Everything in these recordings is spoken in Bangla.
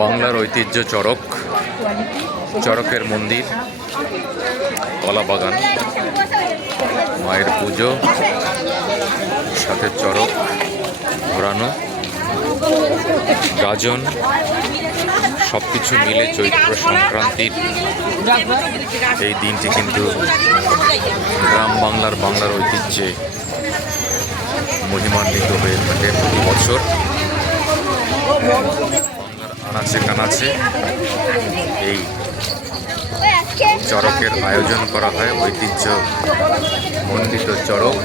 বাংলার ঐতিহ্য চড়ক, চড়কের মন্দির, কলা বাগান, মায়ের পুজো, সাথে চড়ক, ঘোরানো, গাজন সব কিছু মিলে চৈত্র সংক্রান্তির এই দিনটি কিন্তু গ্রাম বাংলার বাংলার ঐতিহ্যে মহিমান্বিত হয়ে থাকে বছর বাংলার আনাচে কানাচে এই চড়কের আয়োজন করা হয়, ঐতিহ্য মণ্ডিত চড়ক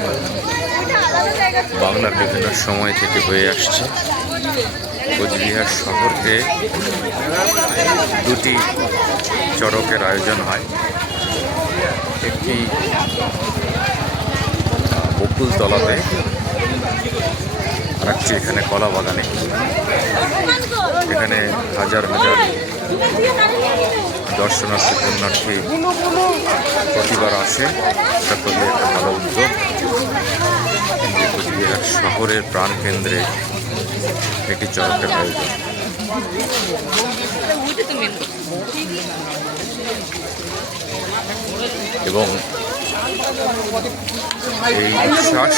বাংলার বিভিন্ন সময় থেকে হয়ে আসছে। কোচবিহার শহরকে দুটি চড়কের আয়োজন হয়। একটি বকুলতলাতে আর একটি এখানে কলা বাগানে এখানে হাজার হাজার দর্শনার্থী, পুণ্যার্থী প্রতিবার আসে। এটা খুবই একটা ভালো উদ্যোগ। যে কোচবিহার শহরের প্রাণকেন্দ্রে একটি চড়কের আয়োজন। এবং এই উচ্ছ্বাস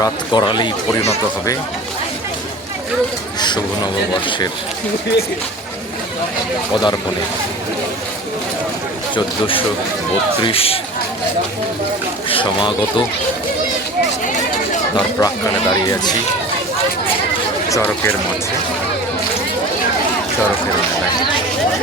রাত করালেই পরিণত হবে। শুভ নববর্ষের পদার্পণে চোদ্দোশো বত্রিশ সমাগত। তার প্রাক্কালে দাঁড়িয়ে আছি চরকের মাঠে চরকের মেলায়